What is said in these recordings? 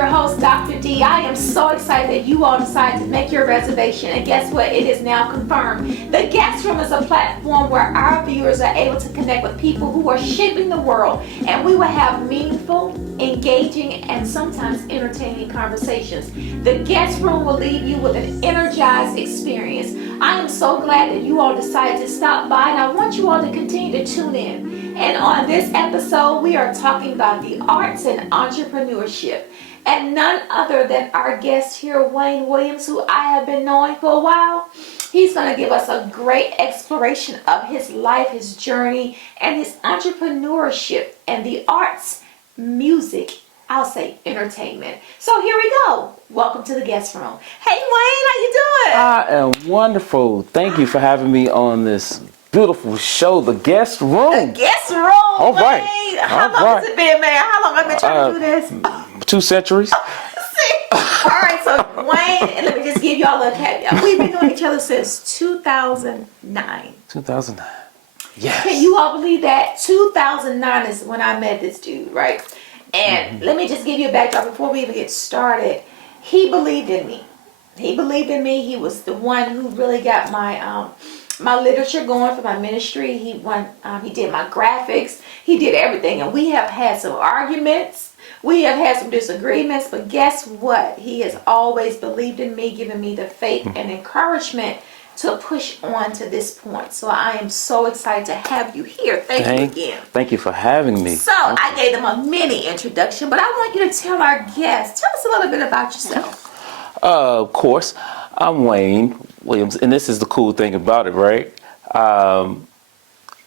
your host, Dr. D. I am so excited that you all decided to make your reservation. And guess what? It is now confirmed. The Guest Room is a platform where our viewers are able to connect with people who are shaping the world. And we will have meaningful, engaging, and sometimes entertaining conversations. The Guest Room will leave you with an energized experience. I am so glad that you all decided to stop by, and I want you all to continue to tune in. And on this episode, we are talking about the arts and entrepreneurship. And none other than our guest here, Wayne Williams, who I have been knowing for a while. He's going to give us a great exploration of his life, his journey, and his entrepreneurship and the arts, music, I'll say entertainment. So here we go. Welcome to the Guest Room. Hey Wayne, how you doing? I am wonderful. Thank you for having me on this beautiful show, The Guest Room. The Guest Room. All right. Wayne. How long has it been, man? How long have I been trying to do this? 2 centuries. See? All right, so Wayne, and let me just give y'all a caveat. We've been knowing each other since 2009. 2009. Yes. Can you all believe that? 2009 is when I met this dude, right? And let me just give you a backdrop before we even get started. He believed in me. He believed in me. He was the one who really got my my literature going for my ministry. He did my graphics. He did everything. And we have had some arguments. We have had some disagreements. But guess what? He has always believed in me, given me the faith and encouragement to push on to this point. So I am so excited to have you here. Thank you again. Thank you for having me. So I gave them a mini introduction, but I want you to tell our guests, tell us a little bit about yourself. Of course, I'm Wayne Williams, and this is the cool thing about it, right? I'm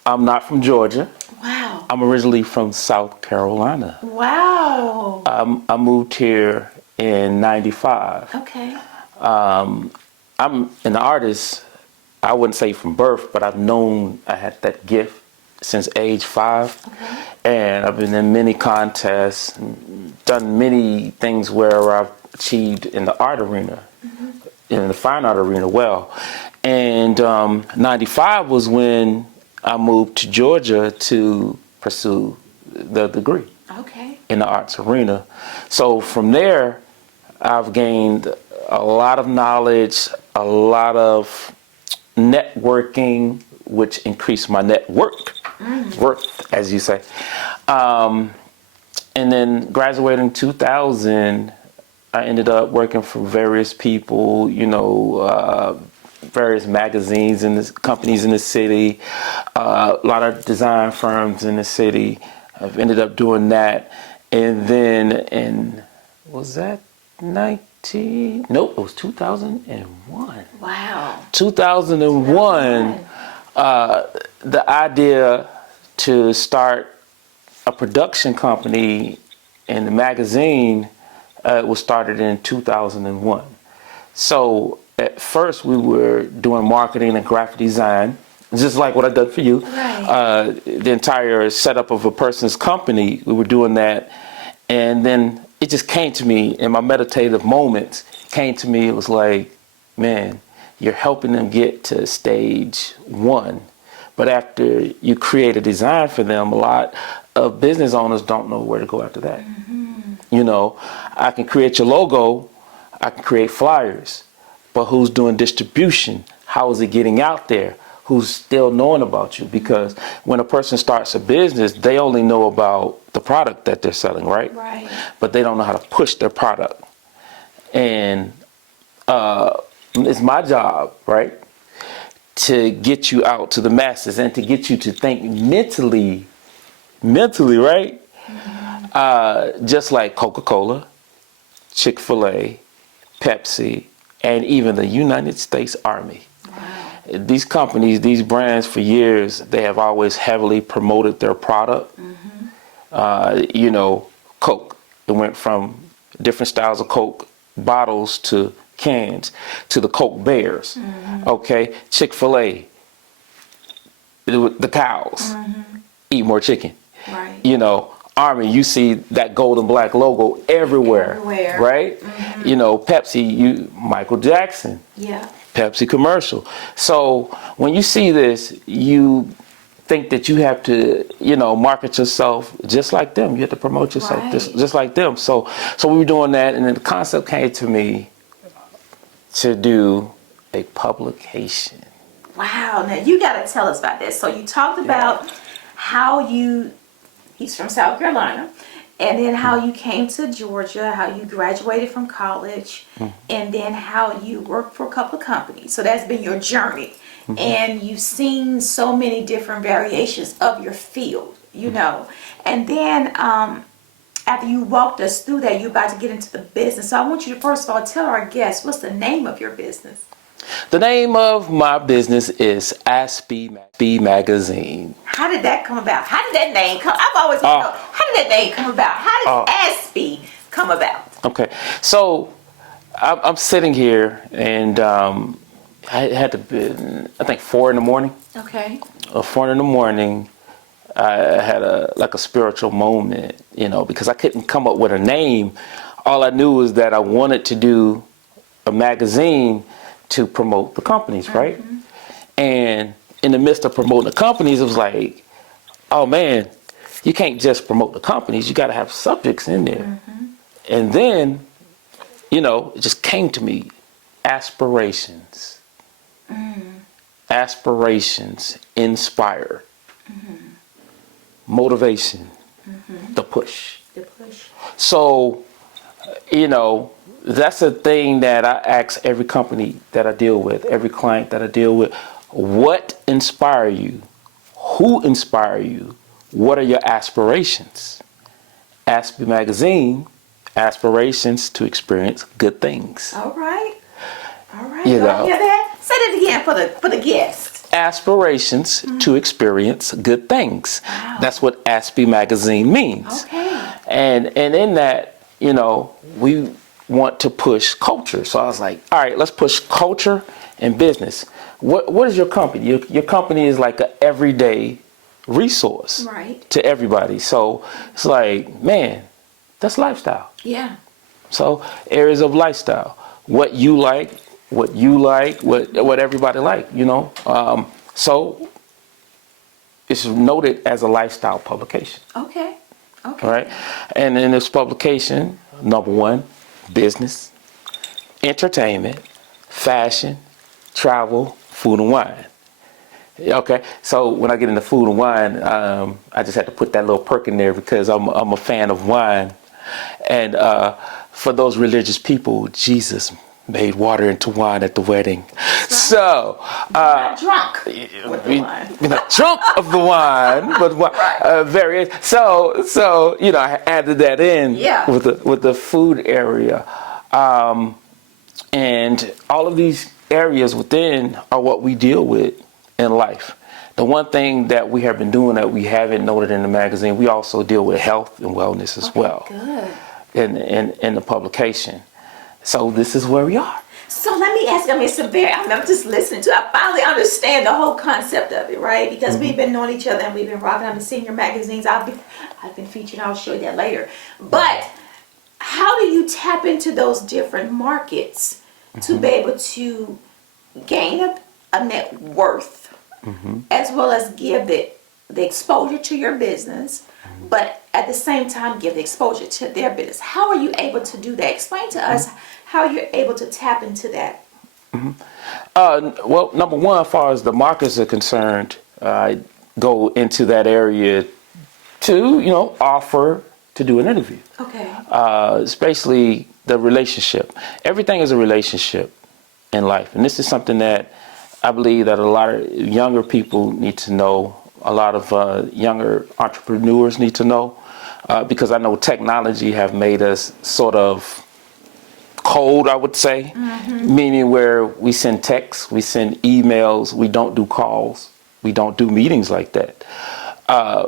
not from Georgia. Wow. I'm originally from South Carolina. Wow. I moved here in '95. Okay. I'm an artist, I wouldn't say from birth, but I've known I had that gift since age 5. Okay. And I've been in many contests, done many things where I've achieved in the art arena, in the fine art arena well. And 95 was when I moved to Georgia to pursue the degree in the arts arena. So from there, I've gained a lot of knowledge, a lot of networking, which increased my network, worth, as you say. And then graduating 2000, I ended up working for various people, various magazines and companies in the city, a lot of design firms in the city. I've ended up doing that. And then was that 19? Nope, it was 2001. Wow. 2001, the idea to start a production company in the magazine was started in 2001. So at first we were doing marketing and graphic design, just like what I did for you. Right. The entire setup of a person's company, we were doing that. And then it just came to me in my meditative moments, it was like, man, you're helping them get to stage 1. But after you create a design for them, a lot of business owners don't know where to go after that. I can create your logo, I can create flyers, but who's doing distribution? How is it getting out there? Who's still knowing about you? Because when a person starts a business, they only know about the product that they're selling, right? Right. But they don't know how to push their product. And it's my job, right, to get you out to the masses and to get you to think mentally, right? Just like Coca-Cola, Chick-fil-A, Pepsi, and even the United States Army. These companies, these brands, for years, they have always heavily promoted their product. Coke, it went from different styles of Coke bottles to cans to the Coke Bears. Okay, Chick-fil-A, the cows eat more chicken. Right. Army, you see that gold and black logo everywhere. Right? Pepsi, Michael Jackson. Yeah. Pepsi commercial. So when you see this, you think that you have to, market yourself just like them. You have to promote yourself just like them. So we were doing that, and then the concept came to me to do a publication. Wow. Now you got to tell us about this. So you talked about how he's from South Carolina, and then how you came to Georgia, how you graduated from college, and then how you worked for a couple of companies. So that's been your journey. And you've seen so many different variations of your field, And then after you walked us through that, you're about to get into the business. So I want you to first of all tell our guests, what's the name of your business? The name of my business is Aspie Magazine. How did that come about? How did that name come? I've always wanted to know, how did that name come about? How did Aspie come about? Okay, so I'm sitting here, and I had to be, I think 4 in the morning. Okay. 4 in the morning, I had a spiritual moment, because I couldn't come up with a name. All I knew was that I wanted to do a magazine to promote the companies, right? And in the midst of promoting the companies, it was like, oh man, you can't just promote the companies. You got to have subjects in there. And then, it just came to me, aspirations. Aspirations inspire. Motivation, the push. So, that's a thing that I ask every company that I deal with, every client that I deal with. What inspire you? Who inspire you? What are your aspirations? Aspie Magazine, aspirations to experience good things. All right. You Go know. hear that? Say that again for the guests. Aspirations to experience good things. Wow. That's what Aspie Magazine means. Okay. And in that, we want to push culture. So I was like, all right, let's push culture and business. What is your company? Your company is like an everyday resource to everybody. So it's like, man, that's lifestyle. Yeah. So areas of lifestyle, what you like, what everybody like, so it's noted as a lifestyle publication. Okay. Right? And in this publication, number 1, business, entertainment, fashion, travel, food and wine. Okay, so when I get into food and wine, I just had to put that little perk in there because I'm a fan of wine. And for those religious people, Jesus made water into wine at the wedding. Right. So not drunk with the wine. Not drunk of the wine, but very. So I added that in with the food area, and all of these areas within are what we deal with in life. The one thing that we have been doing that we haven't noted in the magazine, we also deal with health and wellness as well. Good. In the publication. So this is where we are. So let me ask, I'm just listening to it. I finally understand the whole concept of it, right? Because we've been knowing each other and we've been rocking. I've been seeing your magazines. I've been featured. I'll show you that later. But how do you tap into those different markets to be able to gain a net worth, as well as give the exposure to your business, but at the same time give the exposure to their business? How are you able to do that? Explain to us how you're able to tap into that. Well, number 1, as far as the markets are concerned, I go into that area to, offer to do an interview. Okay. It's basically the relationship. Everything is a relationship in life. And this is something that I believe that a lot of younger people need to know. A lot of younger entrepreneurs need to know, because I know technology have made us sort of cold, I would say, meaning where we send texts, we send emails, we don't do calls, we don't do meetings like that.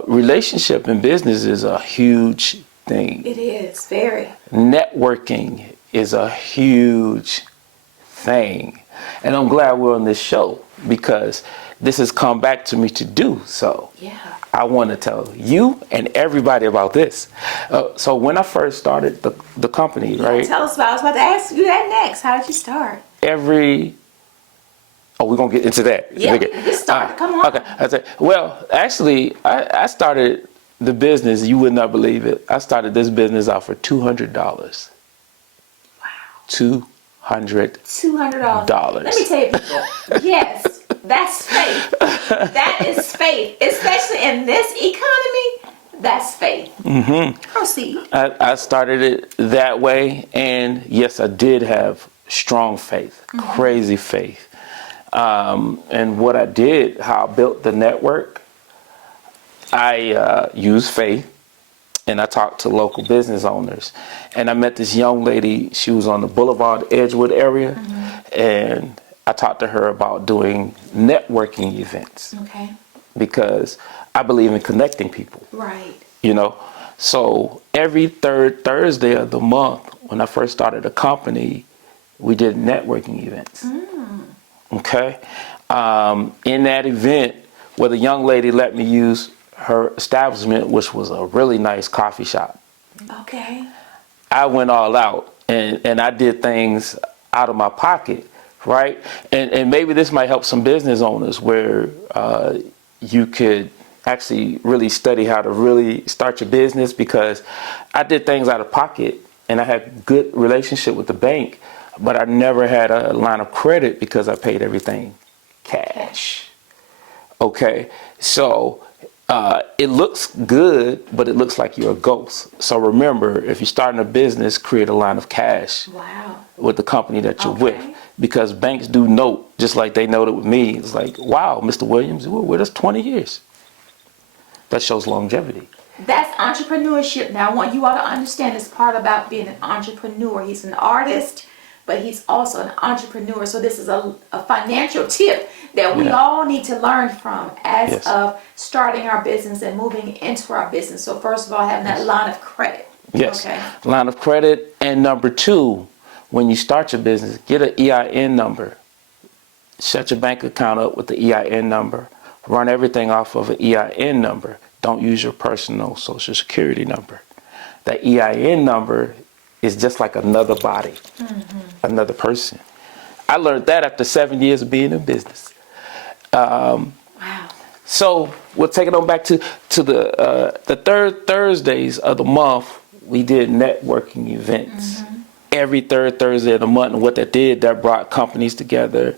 Relationship in business is a huge thing. It is, very. Networking is a huge thing. And I'm glad we're on this show because this has come back to me to do so. Yeah. I want to tell you and everybody about this. So when I first started the company, right? Tell us about. I was about to ask you that next. How did you start? Every Oh, we're gonna get into that. Yeah, Okay. get started. Come on. Okay. I said, well, actually, I started the business. You would not believe it. I started this business out for $200. Wow. $200. $200. Let me tell you, people. Yes, that's faith. That is faith, especially in this economy. That's faith. Mm-hmm. Proceed. I started it that way, and yes, I did have strong faith, crazy faith. And what I did, how I built the network, I used faith, and I talked to local business owners. And I met this young lady. She was on the Boulevard Edgewood area, and I talked to her about doing networking events. Okay. Because I believe in connecting people. Right. You know, so every third Thursday of the month, when I first started the company, we did networking events. Okay. In that event, where the young lady let me use her establishment, which was a really nice coffee shop. Okay. I went all out, and I did things out of my pocket, right? And maybe this might help some business owners where you could actually really study how to really start your business, because I did things out of pocket, and I had good relationship with the bank, but I never had a line of credit because I paid everything cash. Okay, so it looks good, but it looks like you're a ghost. So remember, if you're starting a business, create a line of cash. Wow. With the company that you're with, because banks do note, just like they noted with me. It's like, wow, Mr. Williams, you were with us 20 years. That shows longevity. That's entrepreneurship. Now, I want you all to understand this part about being an entrepreneur. He's an artist, but he's also an entrepreneur. So this is a financial tip that we all need to learn from as of starting our business and moving into our business. So first of all, having that line of credit. Yes. Okay. Line of credit. And number two, when you start your business, get an EIN number. Set your bank account up with the EIN number. Run everything off of an EIN number. Don't use your personal social security number. That EIN number is just like another body, another person. I learned that after 7 years of being in business. Wow. So we'll take it on back to the third Thursdays of the month. We did networking events every third Thursday of the month, and what that did, that brought companies together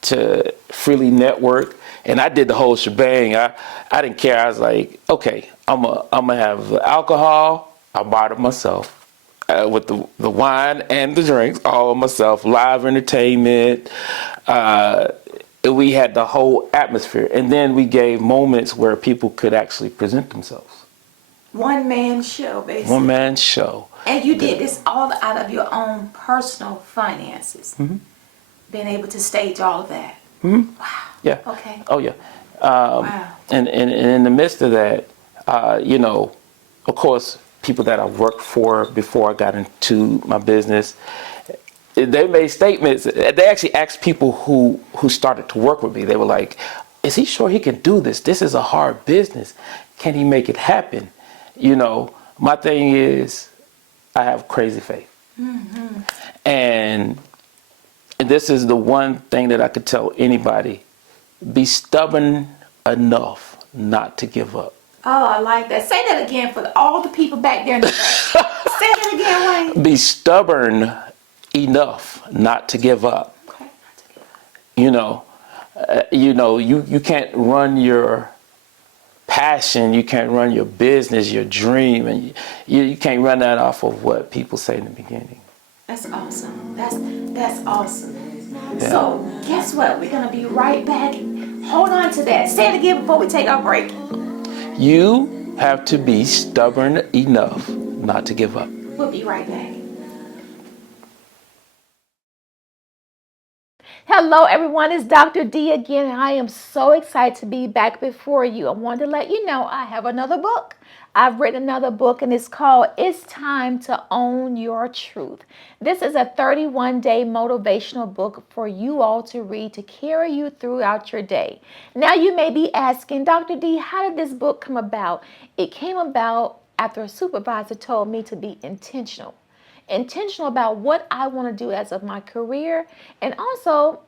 to freely network. And I did the whole shebang. I didn't care. I was like, okay, I'm gonna have alcohol. I bought it myself, with the wine and the drinks, all myself. Live entertainment. We had the whole atmosphere, and then we gave moments where people could actually present themselves. One man show, basically. One man show. And you did this all out of your own personal finances. Being able to stage all of that. Wow. Yeah. Okay. Oh yeah. Wow. And in the midst of that, you know, of course, people that I worked for before I got into my business, they made statements. They actually asked people who started to work with me. They were like, "Is he sure he can do this? This is a hard business. Can he make it happen?" You know, my thing is, I have crazy faith, and this is the one thing that I could tell anybody: be stubborn enough not to give up. Oh, I like that. Say that again for all the people back there in the back. Say that again, Wayne. Be stubborn enough not to give up. Okay. You know, you can't run your passion, you can't run your business, your dream, and you can't run that off of what people say in the beginning. That's awesome. That's awesome. Yeah. So guess what? We're gonna be right back. Hold on to that. Say it again before we take our break. You have to be stubborn enough not to give up. We'll be right back. Hello everyone, it's Dr. D again, and I am so excited to be back before you. I wanted to let you know I have another book. I've written another book, and it's called It's Time to Own Your Truth. This is a 31-day motivational book for you all to read to carry you throughout your day. Now you may be asking, Dr. D, how did this book come about? It came about after a supervisor told me to be intentional about what I want to do as of my career, and also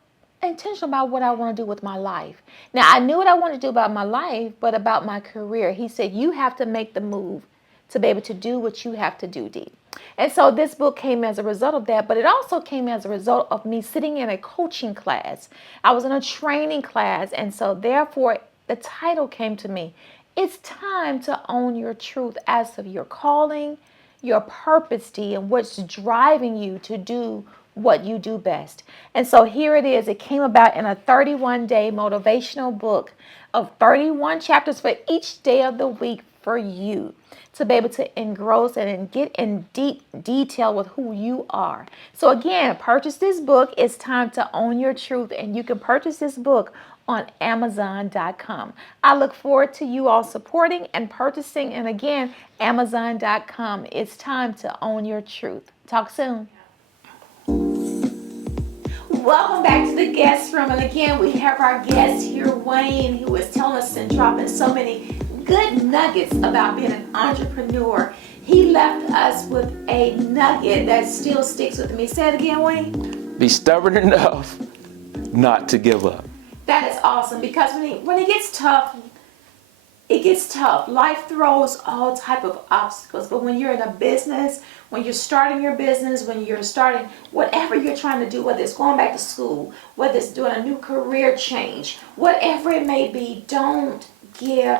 intentional about what I want to do with my life. Now, I knew what I wanted to do about my life, but about my career. He said, you have to make the move to be able to do what you have to do, Dee. And so this book came as a result of that, but it also came as a result of me sitting in a coaching class. I was in a training class, and so therefore the title came to me. It's time to own your truth as of your calling, your purpose, Dee, and what's driving you to do what you do best. And so here it is. It came about in a 31-day motivational book of 31 chapters for each day of the week for you to be able to engross and get in deep detail with who you are. So again, purchase this book. It's time to own your truth, and you can purchase this book on Amazon.com. I look forward to you all supporting and purchasing. And again, Amazon.com. It's time to own your truth. Talk soon. Welcome back to the guest room. And again, we have our guest here, Wayne, who is telling us and dropping so many good nuggets about being an entrepreneur. He left us with a nugget that still sticks with me. Say it again, Wayne. Be stubborn enough not to give up. That is awesome, because when it gets tough, it gets tough. Life throws all type of obstacles. But when you're in a business, when you're starting your business, when you're starting whatever you're trying to do, whether it's going back to school, whether it's doing a new career change, whatever it may be, don't give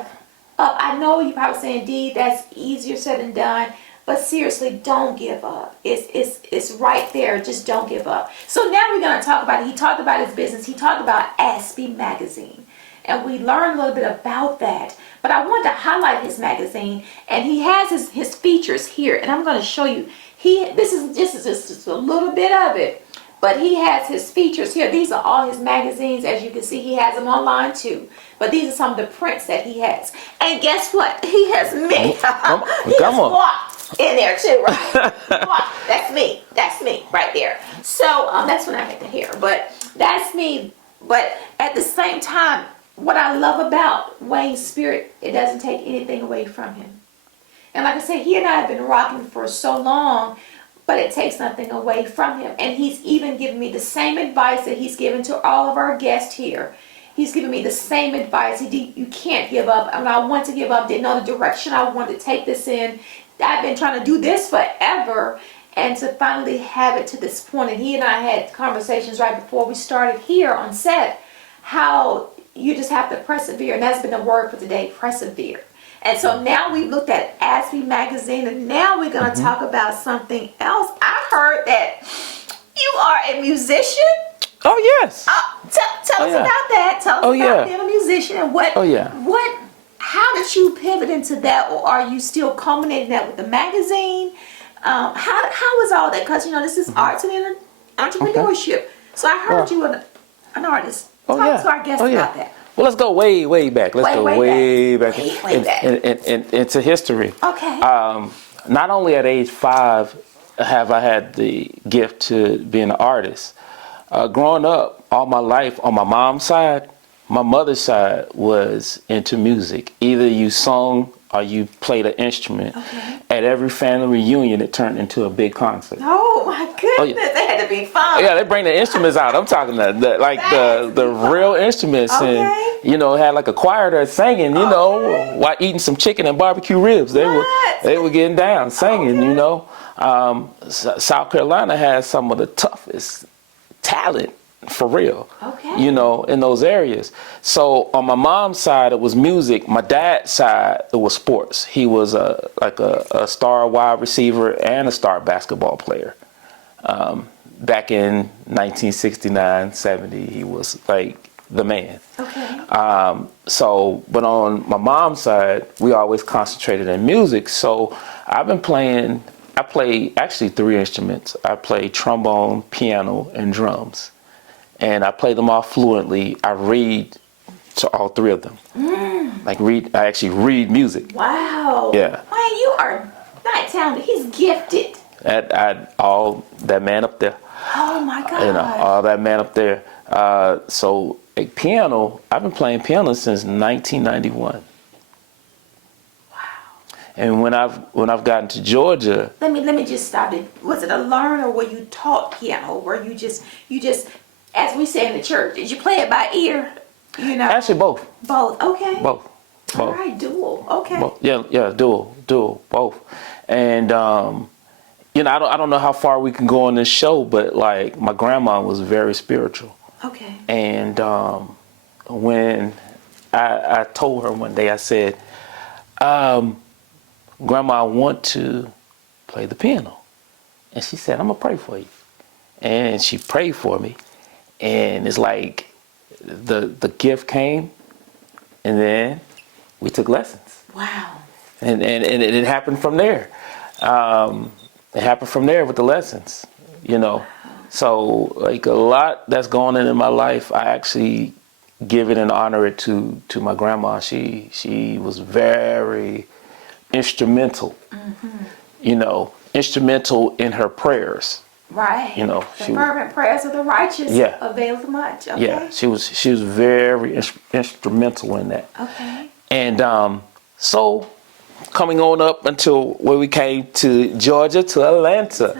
up. I know you're probably saying, Dee, that's easier said than done. But seriously, don't give up. It's right there. Just don't give up. So now we're going to talk about it. He talked about his business. He talked about Aspie Magazine. And we learned a little bit about that. But I wanted to highlight his magazine. And he has his features here. And I'm going to show you. This is just a little bit of it. But he has his features here. These are all his magazines. As you can see, he has them online too. But these are some of the prints that he has. And guess what? He has me. Come on. In there too, right? That's me. That's me right there. So that's when I make the hair. But that's me. But at the same time, what I love about Wayne's spirit, it doesn't take anything away from him. And like I said, he and I have been rocking for so long, but it takes nothing away from him. And he's even given me the same advice that he's given to all of our guests here. He's given me the same advice. You can't give up. I want to give up. Didn't know the direction I wanted to take this in. I've been trying to do this forever, and to finally have it to this point. And he and I had conversations right before we started here on set, how you just have to persevere. And that's been the word for today, persevere. And so now we've looked at Aspie Magazine, and now we're going to talk about something else. I heard that you are a musician. Oh, yes. Tell us about that. Tell us about being a musician and what. How did you pivot into that, or are you still culminating that with the magazine? How was all that? Because this is arts and entrepreneurship. Okay. So I heard you were an artist. Talk to our guests about that. Well, let's go way back. Let's go way back into history. Okay. Not only at age 5 have I had the gift to being an artist. Growing up, all my life on my mom's side, my mother's side was into music. Either you sung or you played an instrument. Okay. At every family reunion, it turned into a big concert. Oh my goodness, that had to be fun. Yeah, they bring the instruments out. I'm talking the real instruments, and had like a choir there singing. While eating some chicken and barbecue ribs, they were getting down singing. South Carolina has some of the toughest talent. For real, in those areas. So on my mom's side, it was music. My dad's side, it was sports. He was a star wide receiver and a star basketball player. Back in 1969, 70, he was like the man. Okay. But on my mom's side, we always concentrated in music. So I play actually 3 instruments. I play trombone, piano, and drums. And I play them all fluently. I read to all 3 of them. I actually read music. Wow. Yeah. Wayne, you are not talented. He's gifted. All that man up there. Oh my God. All that man up there. So piano, I've been playing piano since 1991. And when I've gotten to Georgia, let me just stop it. Was it a learn, or were you taught piano? Were you just as we say in the church, did you play it by ear? You know, Actually, both. both. Okay. Both. All right, dual. Okay. Both. Yeah, dual, both. And you know, I don't know how far we can go on this show, but like my grandma was very spiritual. Okay. And when I told her one day, I said, Grandma, I want to play the piano. And she said, I'm going to pray for you. And she prayed for me. And it's like the gift came, and then we took lessons. Wow. And it happened from there. It happened from there with the lessons, you know. So like a lot that's going on in my life, I actually give it and honor it to my grandma. She was very instrumental, you know, instrumental in her prayers. Right. You know, the fervent prayers of the righteous availeth much. Okay. Yeah, she was very instrumental in that. Okay. And so coming on up until where we came to Georgia, to Atlanta.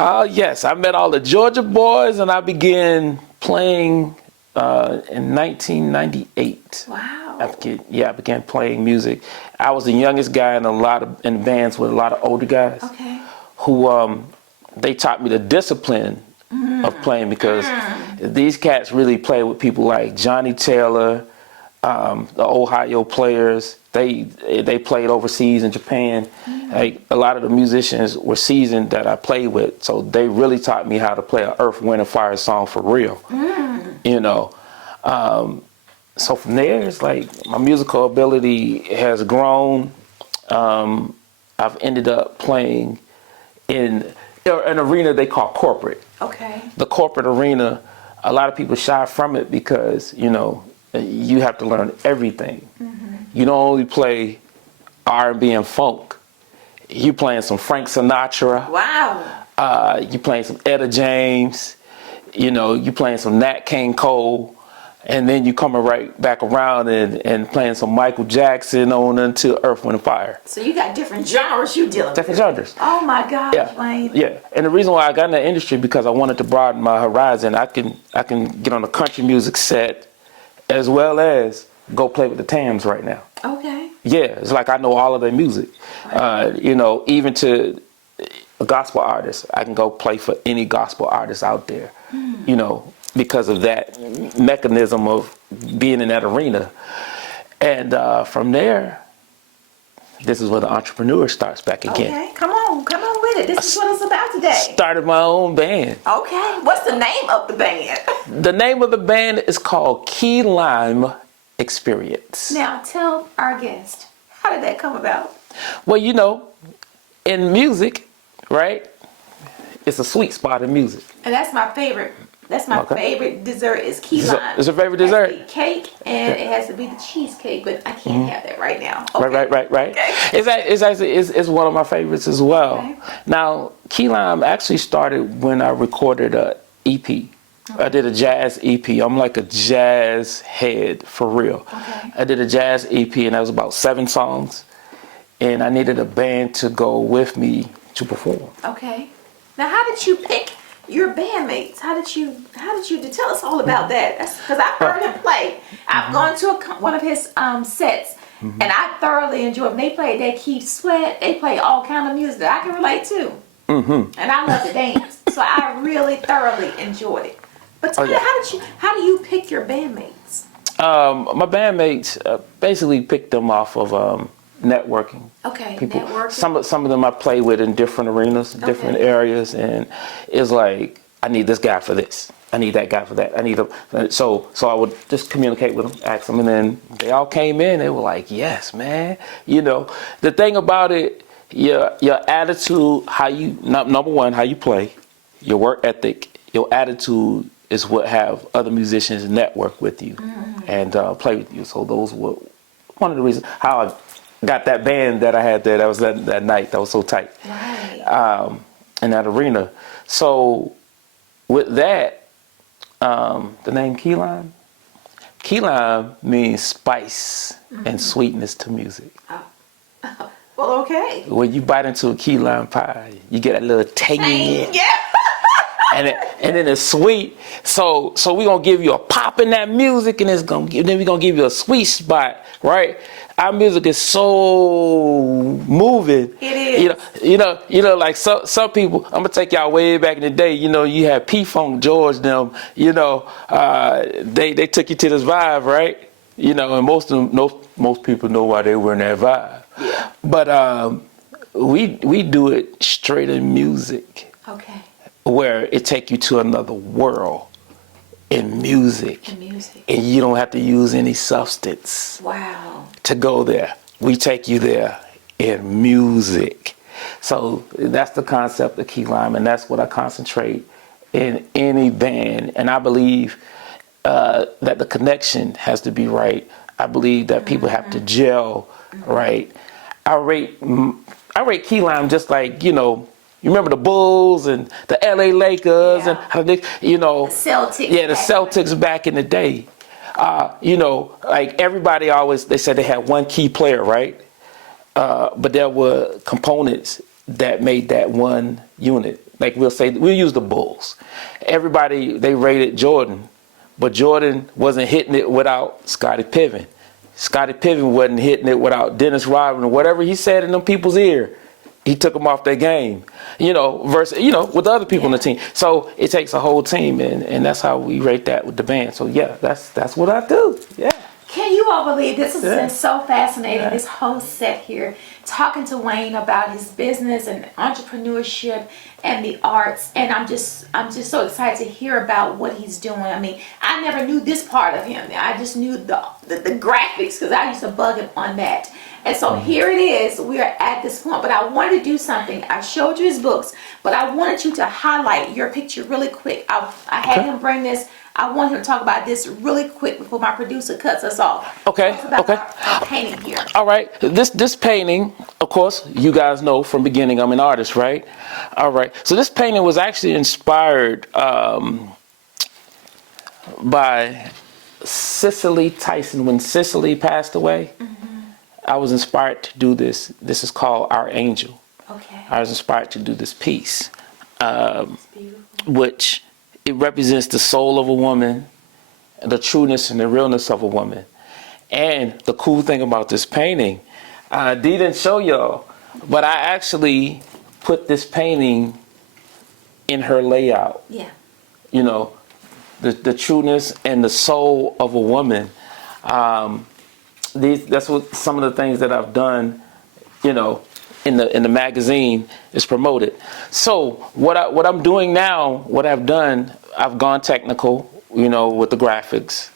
Georgia. Yes, I met all the Georgia boys, and I began playing in 1998. Wow. I began playing music. I was the youngest guy in bands with a lot of older guys. Okay. Who they taught me the discipline of playing, because these cats really played with people like Johnny Taylor, the Ohio players. They played overseas in Japan. Like a lot of the musicians were seasoned that I played with, so they really taught me how to play an Earth, Wind, and Fire song for real. You know, so from there it's like my musical ability has grown. I've ended up playing in an arena they call corporate. Okay. The corporate arena, a lot of people shy from it because, you know, you have to learn everything. You don't only play R&B and funk. You playing some Frank Sinatra. Wow. You playing some Etta James. You know, you playing some Nat King Cole. And then you coming right back around and playing some Michael Jackson on into Earth, Wind, and Fire. So you got different genres you dealing with. Different genres. Oh my gosh, Yeah. And the reason why I got in the industry, because I wanted to broaden my horizon. I can get on a country music set as well as go play with the Tams right now. Okay. Yeah, it's like I know all of their music. You know, even to a gospel artist, I can go play for any gospel artist out there. You know, because of that mechanism of being in that arena. And from there, this is where the entrepreneur starts back again. Okay, come on with it. This is what it's about today. Started my own band. Okay, what's the name of the band? The name of the band is called Key Lime Experience. Now tell our guest, how did that come about? Well, you know, in music, right, it's a sweet spot in music. And that's my favorite. That's my favorite dessert is key lime. It's your favorite dessert? It has to be cake, and it has to be the cheesecake, but I can't have that right now. Okay. Right. Okay. It's one of my favorites as well. Okay. Now, key lime actually started when I recorded a EP. Okay. I did a jazz EP. I'm like a jazz head for real. Okay. I did a jazz EP, and that was about 7 songs, and I needed a band to go with me to perform. Okay. Now, how did you pick your bandmates? How did you tell us all about that? Because I've heard him play. I've gone to one of his sets, and I thoroughly enjoy them. They play that Keith Sweat. They play all kind of music that I can relate to. And I love to dance, so I really thoroughly enjoyed it. But tell me, how do you pick your bandmates? My bandmates basically picked them off of networking. Okay, people. networking. Some of them I play with in different arenas, different areas, and it's like I need this guy for this. I need that guy for that. I need them. So I would just communicate with them, ask them, and then they all came in. They were like, "Yes, man." You know, the thing about it, your attitude, number one, how you play, your work ethic, your attitude is what have other musicians network with you and play with you. So those were one of the reasons how I got that band that I had there. That was that night. That was so tight. Right. In that arena. So with that, the name Key Lime. Key Lime means spice and sweetness to music. Well, okay. When you bite into a key lime pie, you get a little tangy. Yeah. and then it's sweet. So we're gonna give you a pop in that music, and then we're gonna give you a sweet spot, right? Our music is so moving. It is. Like some people. I'm gonna take y'all way back in the day. You had P-Funk, George, them. They took you to this vibe, right? And most people know why they were in that vibe. Yeah. But we do it straight in music. Okay. Where it take you to another world in music. And you don't have to use any substance. Wow. To go there. We take you there in music. So that's the concept of Key Lime, and that's what I concentrate in any band. And I believe that the connection has to be right. I believe that people have to gel right. I rate Key Lime just like, you remember the Bulls and the LA Lakers and how they, the Celtics. Yeah, the Celtics back in the day. Like everybody they said they had one key player, right? But there were components that made that one unit. Like we'll use the Bulls. Everybody, they rated Jordan, but Jordan wasn't hitting it without Scottie Pippen. Scottie Pippen wasn't hitting it without Dennis Rodman. Whatever he said in them people's ear, he took them off their game, versus, with the other people on the team. So it takes a whole team, and that's how we rate that with the band. So yeah, that's what I do. Yeah. Can you all believe this has been so fascinating, this whole set here, talking to Wayne about his business and entrepreneurship and the arts, and I'm just so excited to hear about what he's doing. I mean, I never knew this part of him. I just knew the graphics, because I used to bug him on that. And so here it is, we are at this point, but I wanted to do something. I showed you his books, but I wanted you to highlight your picture really quick. I had him bring this. I want him to talk about this really quick before my producer cuts us off. Okay. Our painting here. All right. This painting, of course, you guys know from beginning I'm an artist, right? All right. So this painting was actually inspired by Cicely Tyson. When Cicely passed away, I was inspired to do this. This is called Our Angel. Okay. I was inspired to do this piece, which it represents the soul of a woman, the trueness and the realness of a woman. And the cool thing about this painting, Dee didn't show y'all, but I actually put this painting in her layout. Yeah. The trueness and the soul of a woman. That's what some of the things that I've done, in the magazine is promoted. So what I'm doing now, what I've done, I've gone technical, with the graphics.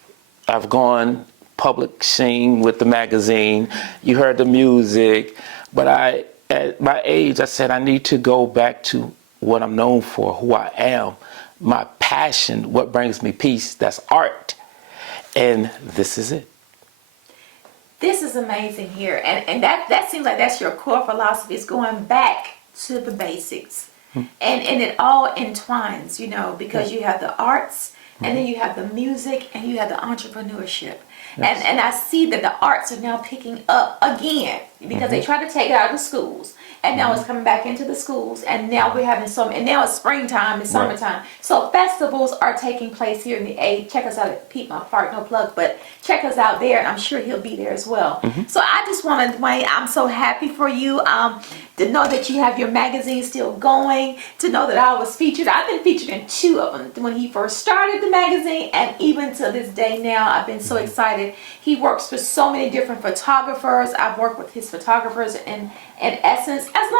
I've gone publishing with the magazine. You heard the music, but at my age, I said I need to go back to what I'm known for, who I am, my passion, what brings me peace. That's art, and this is it. This is amazing here, and that seems like that's your core philosophy, is going back to the basics, and it all entwines, because you have the arts, and then you have the music, and you have the entrepreneurship, and I see that the arts are now picking up again, because they tried to take it out of the schools, and now it's coming back into the schools, and now we're having and now it's springtime, it's summertime, so festivals are taking place here in the A. Check us out at Pete My Fart, no plug, but check us out there, and I'm sure he'll be there as well. So I just wanted, Wayne, I'm so happy for you, to know that you have your magazine still going, to know that I was featured. I've been featured in 2 of them, when he first started the magazine, and even to this day now. I've been so excited. He works with so many different photographers. I've worked with his photographers in Essence, as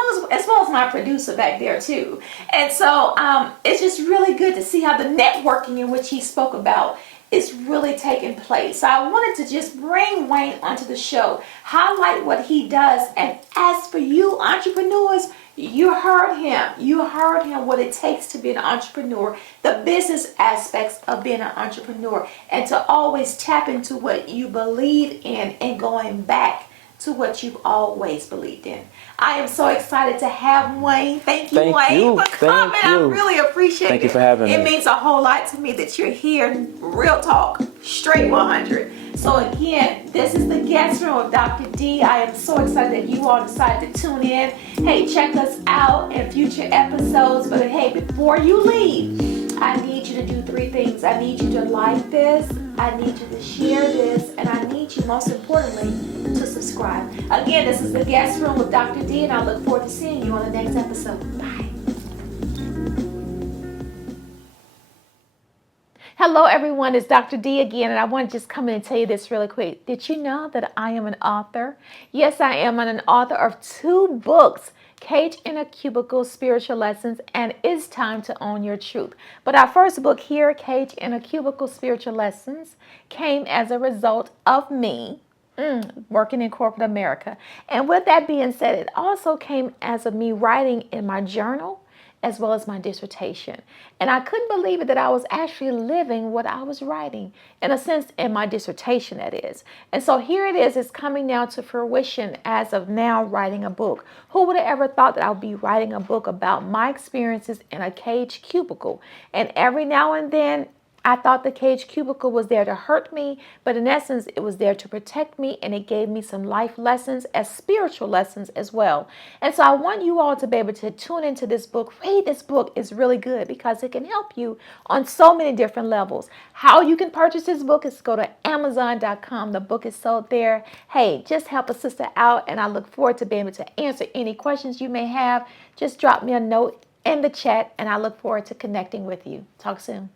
well as my producer back there too. And so it's just really good to see how the networking in which he spoke about is really taking place. So I wanted to just bring Wayne onto the show, highlight what he does, and as for you entrepreneurs, you heard him. You heard him, what it takes to be an entrepreneur, the business aspects of being an entrepreneur, and to always tap into what you believe in and going back to what you've always believed in. I am so excited to have Wayne. Thank you, Wayne, for coming. I really appreciate it. Thank you for having me. It means a whole lot to me that you're here. Real talk, straight 100. So again, this is the guest room of Dr. D. I am so excited that you all decided to tune in. Hey, check us out in future episodes. But hey, before you leave, you to do three things. I need you to like this, I need you to share this, and I need you, most importantly, to subscribe. Again, this is the Guest Room with Dr. D, and I look forward to seeing you on the next episode. Bye. Hello, everyone. It's Dr. D again, and I want to just come in and tell you this really quick. Did you know that I am an author? Yes, I am. I'm an author of 2 books, Cage in a Cubicle, Spiritual Lessons, and It's Time to Own Your Truth. But our first book here, Cage in a Cubicle, Spiritual Lessons, came as a result of me working in corporate America. And with that being said, it also came as of me writing in my journal as well as my dissertation. And I couldn't believe it that I was actually living what I was writing, in a sense, in my dissertation, that is. And so here it is, it's coming now to fruition as of now writing a book. Who would have ever thought that I would be writing a book about my experiences in a cage cubicle? And every now and then, I thought the cage cubicle was there to hurt me, but in essence, it was there to protect me, and it gave me some life lessons as spiritual lessons as well. And so I want you all to be able to tune into this book. Read this book. It's really good because it can help you on so many different levels. How you can purchase this book is go to Amazon.com. The book is sold there. Hey, just help a sister out, and I look forward to being able to answer any questions you may have. Just drop me a note in the chat, and I look forward to connecting with you. Talk soon.